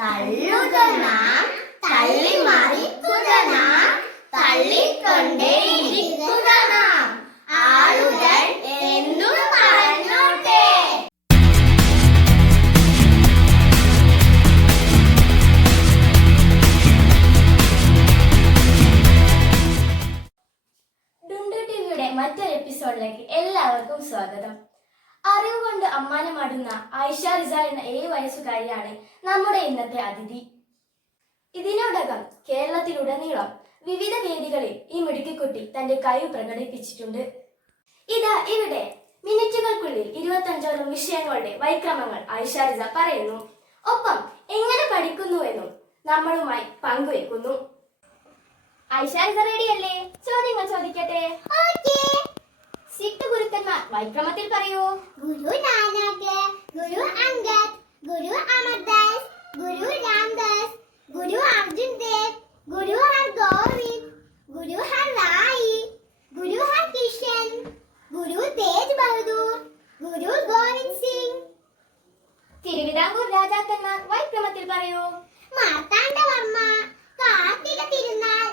തള്ളുക നാം, തള്ളി മറിക്കുക നാം, തള്ളിക്കൊണ്ടേയിരിക്കുക നാം. ആളുകൾ എന്തു പറഞ്ഞോട്ടെ. ഡുണ്ടു ടിവിയുടെ മറ്റൊരു എപ്പിസോഡിലേക്ക് എല്ലാവർക്കും സ്വാഗതം. അറിവ് കൊണ്ട് അമ്മാനമാടുന്ന ആയിഷ റിസ എന്ന 7 വയസ്സുകാരിയാണ് നമ്മുടെ ഇന്നത്തെ അതിഥി. ഇതിനോടകം കേരളത്തിലുടനീളം വിവിധ വേദികളിൽ ഈ മിടുക്കിക്കുട്ടി തന്റെ കഴിവ് പ്രകടിപ്പിച്ചിട്ടുണ്ട്. ഇതാ ഇവിടെ മിനിറ്റുകൾക്കുള്ളിൽ 25ഓളം വിഷയങ്ങളുടെ വൈക്രമങ്ങൾ ആയിഷ റിസ പറയുന്നു. ഒപ്പം എങ്ങനെ പഠിക്കുന്നുവെന്നും നമ്മളുമായി പങ്കുവെക്കുന്നു. ആയിഷ റിസ റെഡിയല്ലേ? ചോദ്യങ്ങൾ ചോദിക്കട്ടെ. സിഖ് ഗുരുക്കന്മാർ വൈക്രമത്തിൽ പറയൂ. ഗുരു നാനക്, ഗുരു അംഗദ്, ഗുരു അമർദാസ്, ഗുരു രാംദാസ്, ഗുരു അർജുൻ ദേവ്, ഗുരു ഹർഗോവിന്ദ്, ഗുരു ഹർറായി, ഗുരു ഹർകിഷൻ, ഗുരു തേജ് ബഹദൂർ, ഗുരു ഗോവിന്ദ് സിംഗ്. തിരുവിതാംകൂർ രാജാക്കന്മാർ വൈക്രമത്തിൽ പറയൂ. മാർത്താണ്ഡവർമ്മ, കാർത്തിക തിരുനാൾ,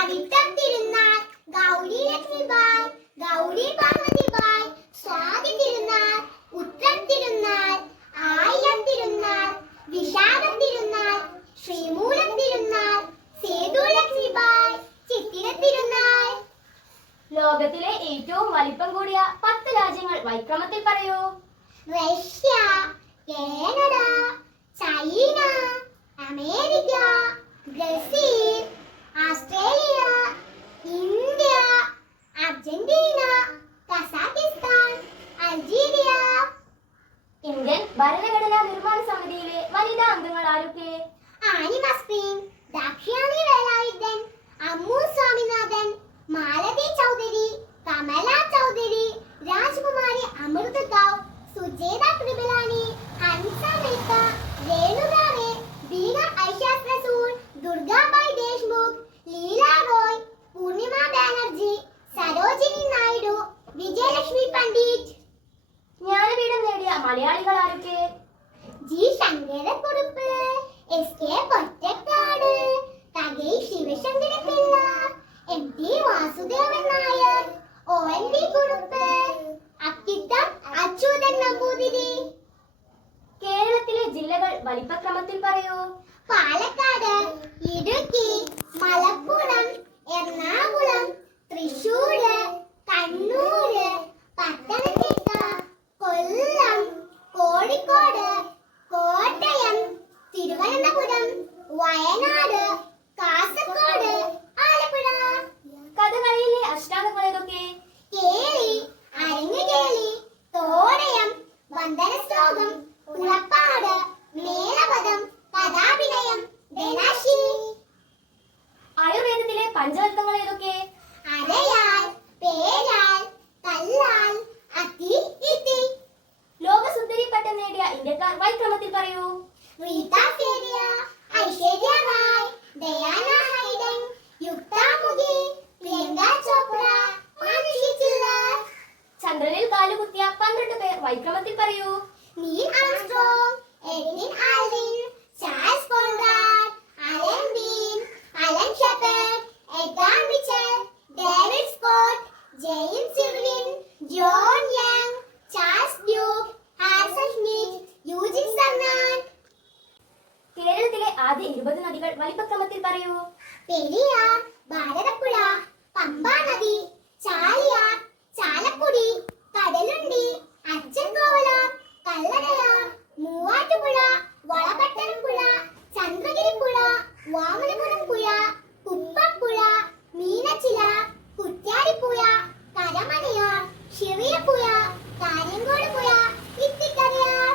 അവിട്ടം തിരുനാൾ, ഗൗരി ലക്ഷ്മിബായ്, ഗൗരി പാർവതിബായ്, സ്വാതി തിരുനാൾ, ഉത്രം തിരുനാൾ, ആയിരം തിരുനാൾ, വിശാഖം തിരുനാൾ, ശ്രീമൂലം തിരുനാൾ, സേതു ലക്ഷ്മിബായ്, ചിത്തിര തിരുനാൾ. ലോകത്തിലെ ഏറ്റവും വലിപ്പം കൂടിയ 10 രാജ്യങ്ങൾ വൈക്രമത്തിൽ പറയൂ. Russia, Canada, China, America, Brazil, Australia, India, Argentina, Kazakhstan, Algeria. Indian ഭരണഘടനാ നിർമ്മാണ സമിതിയിലെ വനിതാ അംഗങ്ങൾ ആരൊക്കെ? ആനി മസ്പ്രീൻ, ദാക്ഷായണി വേലായുധൻ, അമ്മു സ്വാമിനാഥൻ, മാലതി ചൗധരി, കമല ചൗധരി, രാജകുമാരി അമൃത കൗർ, സുജേത കൃപലാനി, ഹൻസ മേത്ത, രേണുക റേ, ബീന ഐഷാസ് റസൂൽ, ദുർഗാബായ് ദേശ്മുഖ്, ലീല റോയ്, പൂർണിമ ബാനർജി, സരോജിനി നായിഡു, വിജയലക്ഷ്മി പണ്ഡിറ്റ്. ജ്ഞാനപീഠം നേടിയ മലയാളികൾ ആരൊക്കെ? G Sankarakurup, S K Pottekkatt, Thakazhi Sivasankarapillai, M T Vasudevan Nair, O N V Kurup, Akkitham Achuthan Namboothiri. കേരളത്തിലെ ജില്ലകൾ വലിപ്പക്രമത്തിൽ പറയൂ. പാലക്കാട്, ഇടുക്കി, മലപ്പുറം, എറണാകുളം, തൃശൂര്, കണ്ണൂര്, പത്തനംതിട്ട, കൊല്ലം, കോഴിക്കോട്, കോട്ടയം, തിരുവനന്തപുരം, വയനാട്, കാസർഗോഡ്, ആലപ്പുഴ. കഥകളിയിലെ അഷ്ടാംഗങ്ങൾ ഏതൊക്കെ? കേളി, അരങ്ങുകേളി, തോടയം, വന്ദനശ്ലോകം, പുറപ്പാട്, മേളപദം, കഥാഭിനയം, ധനാശി. ആയുർവേദത്തിലെ പഞ്ചവർഗ്ഗങ്ങൾ ഏതൊക്കെ? അരയാൽ, പേരാൽ, കല്ലാൽ, അതി, ഇതി. ലോകസുന്ദരി പട്ടം നേടിയ ഇന്ത്യക്കാർ വൈക്രമത്തിൽ പറയൂ. റീത ഫേരിയ, ഐശ്വര്യ റായ്, ഡയാന ഹൈഡൻ, യുക്ത മുഖി, പ്രിയങ്ക ചോപ്ര, മാനുഷി ചില്ലർ. ചന്ദ്രനിൽ കാലുകുത്തിയ 12 പേർ വൈക്രമത്തിൽ പറയൂ. Neil Armstrong, Edwin Aldrin, Charles Conrad, Alan Bean, Alan Shepard, Edgar Mitchell, David Scott, James Irwin, John Young, Charles Duke, Harrison Schmitt, Eugene Cernan. കേരളത്തിലെ ആദ്യ 20 നദികൾ വലിപ്പക്രമത്തിൽ പറയൂ. പെരിയാർ, ഭാരതപ്പുഴ, പമ്പാ നദി, ചാലിയാർ, ചാലക്കുടി, കടലുണ്ടി, അച്ചൻകോവലം, കല്ലടയ, മൂവാറ്റുപുഴ, വളപട്ടണപ്പുഴ, ചന്ദ്രഗിരിപ്പുഴ, വാമനപുരം പുഴ, കുപ്പപ്പുഴ, മീനച്ചില, കുറ്റ്യാടിപ്പുഴ, കരമനയാർ, ചെറിയപ്പുഴ, കാര്യങ്കോട് പുഴ, ഇത്തിക്കരയാർ.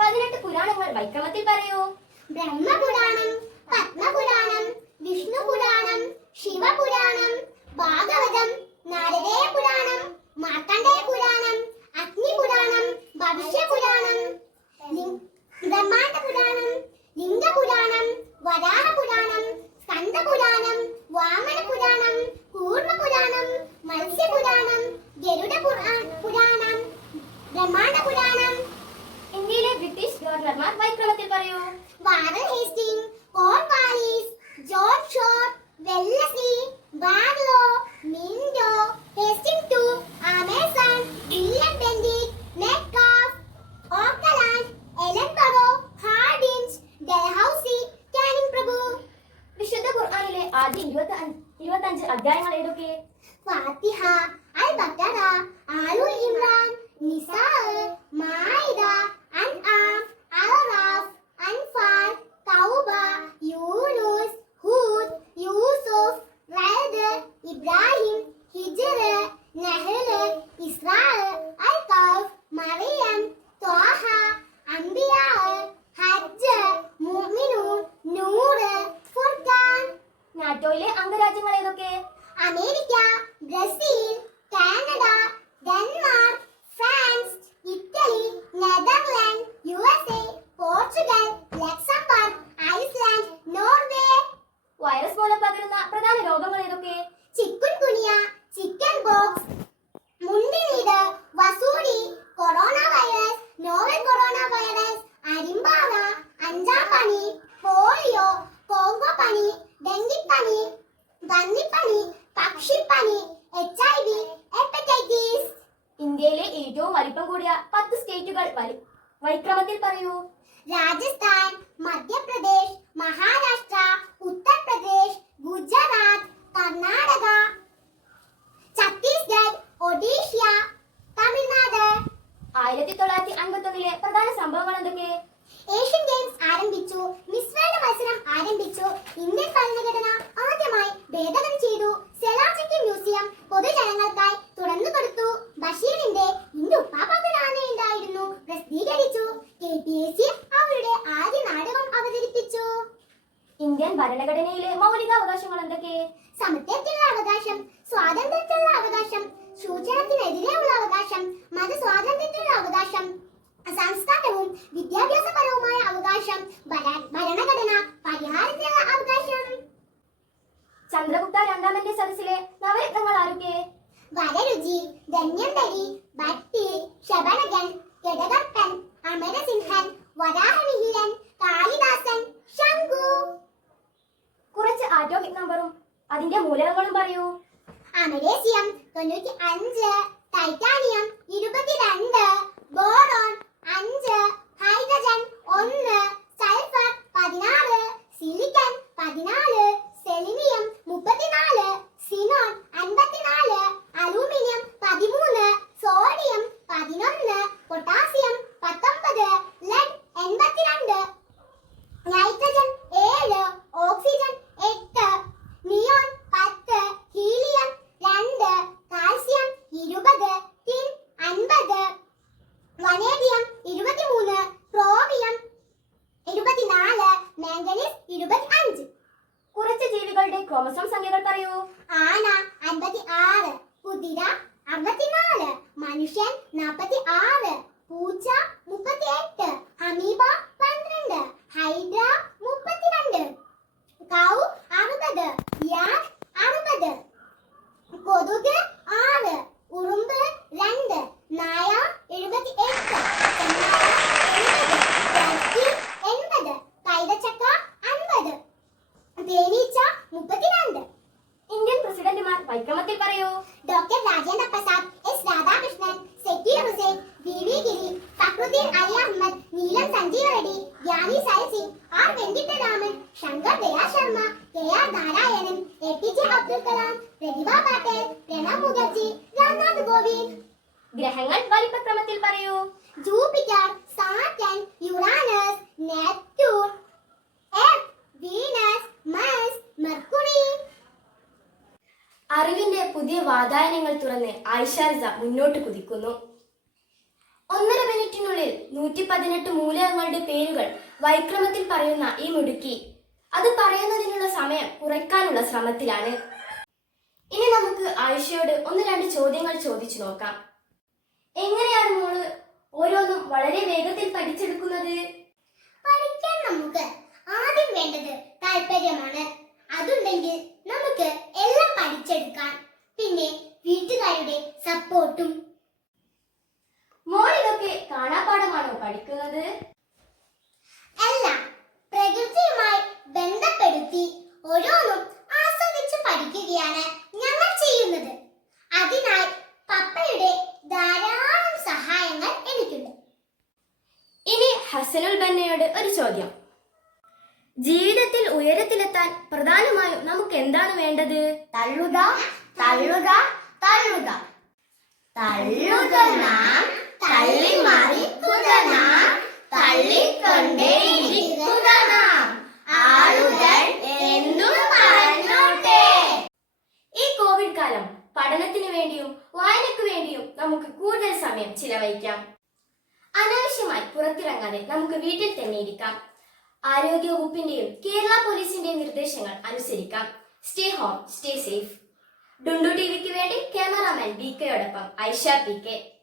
18 പുരാണങ്ങൾ വൈക്രമത്തിൽ പറയൂ. ബ്രഹ്മപുരാണം, പത്മപുരാണം, വിഷ്ണുപുരാണം, ശിവപുരാണം, ഭാഗവതം, നാരദേയ പുരാണം, മാർക്കണ്ഡേയ പുരാണം, അഗ്നിപുരാണം, ഭവിഷ്യപുരാണം, ബ്രഹ്മാണ്ഡ പുരാണം, ലിംഗപുരാണം, വരാഹപുരാണം, സ്കന്ദപുരാണം, വാമനപുരാണം, കൂർമ്മപുരാണം, മത്സ്യപുരാണം, ഗരുഡ പുരാണം, ബ്രഹ്മാണ്ഡ പുരാണം. ഇന്ത്യയിലെ ബ്രിട്ടീഷ് ഗവർണർമാർ വൈക്രമത്തിൽ പറയൂ. Warren Hastings Wellesley, Barlow, Minto, Hastings two, Amherst, William Bentinck, Metcalfe, Auckland, Ellenborough, Hardinge, Dalhousie, Canning പ്രഭു. വിശുദ്ധ ഖുർആനിലെ ആദ്യ 25 അധ്യായങ്ങൾ ഏതൊക്കെ? ഫാത്തിഹ, അൽ ബഖറ, ആലുൽ ഇമ്രാൻ, നിസാ, മാഇദ, അൻആം, അറാഫ്, അൻഫാൽ, തൗബ, യൂനുസ്, ഹൂദ്, യൂസുഫ്, റഅദ്, ഇബ്രാഹിം, ഹിജ്ർ, നഹ്ൽ, ഇസ്രാ, അൽ കഹ്ഫ്, മറിയം, ത്വാഹ, അംബിയാ, ഹജ്ജ്, മുഅ്മിനൂൻ, നൂർ, ഫുർഖാൻ. നാറ്റോയിലെ അംഗരാജ്യങ്ങൾ ഏതൊക്കെ? America, Brazil, Canada, Denmark, France, Italy, Netherland, USA, Portugal, Luxembourg, Iceland, Norway. Virus മൂലം പകരുന്ന പ്രധാന രോഗങ്ങൾ ഏതൊക്കെ? ചിക്കുൻ ഗുനിയ, ചിക്കൻ ബോക്സ്, മുണ്ടിനീട്, വസൂരി, corona virus, novel corona virus, അരിമ്പാറ, അഞ്ചാം പനി, പോളിയോ, കോങ്കോ പനി, ഡെങ്കിപ്പനി, പന്നിപ്പനി, പക്ഷിപ്പനി, HIV, ഹെപ്പറ്റൈറ്റിസ്. ഇന്ത്യയിലെ ഏറ്റവും വലിപ്പം കൂടിയ 10 സ്റ്റേറ്റുകൾ വൈക്രമത്തിൽ പറയൂ. രാജസ്ഥാൻ, മധ്യപ്രദേശ്, മഹാരാഷ്ട്ര, ഉത്തർപ്രദേശ്, ഗുജറാത്ത്, കർണാടക, ഛത്തീസ്ഗഡ്, ഒഡീഷ, തമിഴ്നാട്. 1951 പ്രധാന സംഭവങ്ങൾ എന്തൊക്കെ? ഏഷ്യൻ ഗെയിംസ് ആരംഭിച്ചു, മിസ് വേൾഡ് മത്സരം ആരംഭിച്ചു, ഇന്ത്യൻ ഭരണഘടന ആദ്യമായി ഭേദഗതി ചെയ്തു, സെലാർജിക്കി മ്യൂസിയം പൊതുജനങ്ങൾക്കായി തുറന്നു കൊടുത്തു, ബഷീറിന്റെ ഇന്റെ ഉപ്പാപ്പാക്കൊരാനയുണ്ടായിരുന്നു പ്രസിദ്ധീകരിച്ചു, KPSC അവരുടെ ആദ്യ നാടകം അവതരിപ്പിച്ചു. ഇന്ത്യൻ ഭരണഘടനയിലെ മൗലിക അവകാശങ്ങൾ എന്തൊക്കെ? സമത്വത്തിനുള്ള അവകാശം, സ്വാതന്ത്ര്യത്തിനുള്ള അവകാശം, ചൂഷണത്തിനെതിരെയുള്ള അവകാശം, മതസ്വാതന്ത്ര്യത്തിനുള്ള അവകാശം, സംസ്കാരവും വിദ്യാഭ്യാസപരവുമായ അവകാശം, ഭരണഘടന പരിഹാരത്തിനുള്ള അവകാശം. ചന്ദ്രഗുപ്ത രണ്ടാമന്റെ സദസ്സിലെ നവരത്നങ്ങൾ ആരൊക്കെ? വരരുചി, ധന്വന്തരി, ഭട്ടി, ശബനകൻ, ഗദഗർപ്പൻ, അമരസിംഹൻ, വരാഹമിഹിരൻ, കാളിദാസൻ, ശംഖു. കുറച്ച് ആറ്റോമിക് നമ്പറും അതിന്റെ മൂലകങ്ങളും പറയൂ. Americium 95, titanium 22, boron 5, hydrogen 1, sulphur 16, silicon 14, selenium 34, xenon 54, aluminium 13, sodium 11, potassium 19, lead 82, nitrogen 7, oxygen 8, neon 10, helium 2, calcium 20, tin 50, vanadium 23, chromium 24, manganese 25. കുറച്ച് ജീവികളുടെ ക്രോമസോം സംഖ്യകൾ പറയൂ. ആന 56, കുതിര 64, മനുഷ്യൻ 46, പൂച്ച 38, അമീബ 12, ഹൈഡ്ര 32, കൗ 60, യാക് 60, കൊതുക് 6, ഉറുമ്പ് 2, നായ 78, ചെന്നായ 70, ടർക്കി 80, കൈതച്ചക്ക 50, തേനീച്ച 32. ഇന്ത്യൻ പ്രസിഡന്റുമാർ വൈക്രമത്തിൽ പറയൂ. Doctor Rajendra Prasad, S Radhakrishnan, Zakir Hussain, VV ഗിരി, ഫക്രുദ്ദീൻ അലി അഹമ്മദ്, നീലം സഞ്ജീവ റെഡ്ഡി, ഗ്യാനി സയസിംഗ്, R വെങ്കിട്ടരാമൻ, ശങ്കർ ദയാ ശർമ്മ, KR നാരായണൻ, APJ അബ്ദുൽ കലാം, പ്രതിഭ പാട്ടേൽ, പ്രണബ് മുഖർജി, രാംനാഥ് കോവിന്ദ്. ഗ്രഹങ്ങൾ വലിപ്പക്രമത്തിൽ പറയൂ. Jupiter, satin, Uranus, Neptune, earth, Venus, Mars, mercury. അറിവിന്റെ പുതിയ വാതായനങ്ങൾ തുറന്ന് ആയിഷാർജ മുന്നോട്ട് കുതിക്കുന്നു. 1.5 മിനിറ്റിനുള്ളിൽ 118 മൂലകങ്ങളുടെ പേരുകൾ വൈക്രമത്തിൽ പറയുന്ന ഈ മിടുക്കി അത് പറയുന്നതിനുള്ള സമയം കുറയ്ക്കാനുള്ള ശ്രമത്തിലാണ്. ഇനി നമുക്ക് ആയിഷയോട് 1-2 ചോദ്യങ്ങൾ ചോദിച്ചു നോക്കാം. എങ്ങനെയാണ് മോള് ഓരോന്നും വളരെ വേഗത്തിൽ പഠിച്ചെടുക്കുന്നത്? പഠിക്കാൻ നമുക്ക് ആദ്യം വേണ്ടത് താല്പര്യമാണ്. അതുണ്ടെങ്കിൽ നമുക്ക് എല്ലാം പഠിച്ചെടുക്കാം. പിന്നെ വീട്ടുകാരുടെ സപ്പോർട്ടും. മോൾ ഇതൊക്കെ കാണാപ്പാഠമാണോ പഠിക്കുന്നത്? അല്ല, പ്രകൃതിയുമായി ബന്ധപ്പെടുത്തി ഓരോന്നും ആസ്വദിച്ച് ചോദ്യം. ജീവിതത്തിൽ ഉയരത്തിലെത്താൻ പ്രധാനമായും നമുക്ക് എന്താണ് വേണ്ടത്? തള്ളുക, തള്ളുക, തള്ളുക. തള്ളുക നാം, തള്ളി മറിക്കുക നാം, തള്ളിക്കൊണ്ടേയിരിക്കുക നാം. ആളുകൾ എന്തും പറഞ്ഞോട്ടെ. ഈ കോവിഡ് കാലം പഠനത്തിന് വേണ്ടിയും വായനയ്ക്ക് വേണ്ടിയും നമുക്ക് കൂടുതൽ സമയം ചിലവഴിക്കാം. അനാവശ്യമായി പുറത്തിറങ്ങാതെ നമുക്ക് വീട്ടിൽ തന്നെ ഇരിക്കാം. ആരോഗ്യ വകുപ്പിന്റെയും കേരള പോലീസിന്റെയും നിർദ്ദേശങ്ങൾ അനുസരിക്കാം. Stay home, stay safe. ഡുണ്ടു ടിവിക്ക് വേണ്ടി ക്യാമറാമാൻ BK യോടൊപ്പം ഐഷ PK.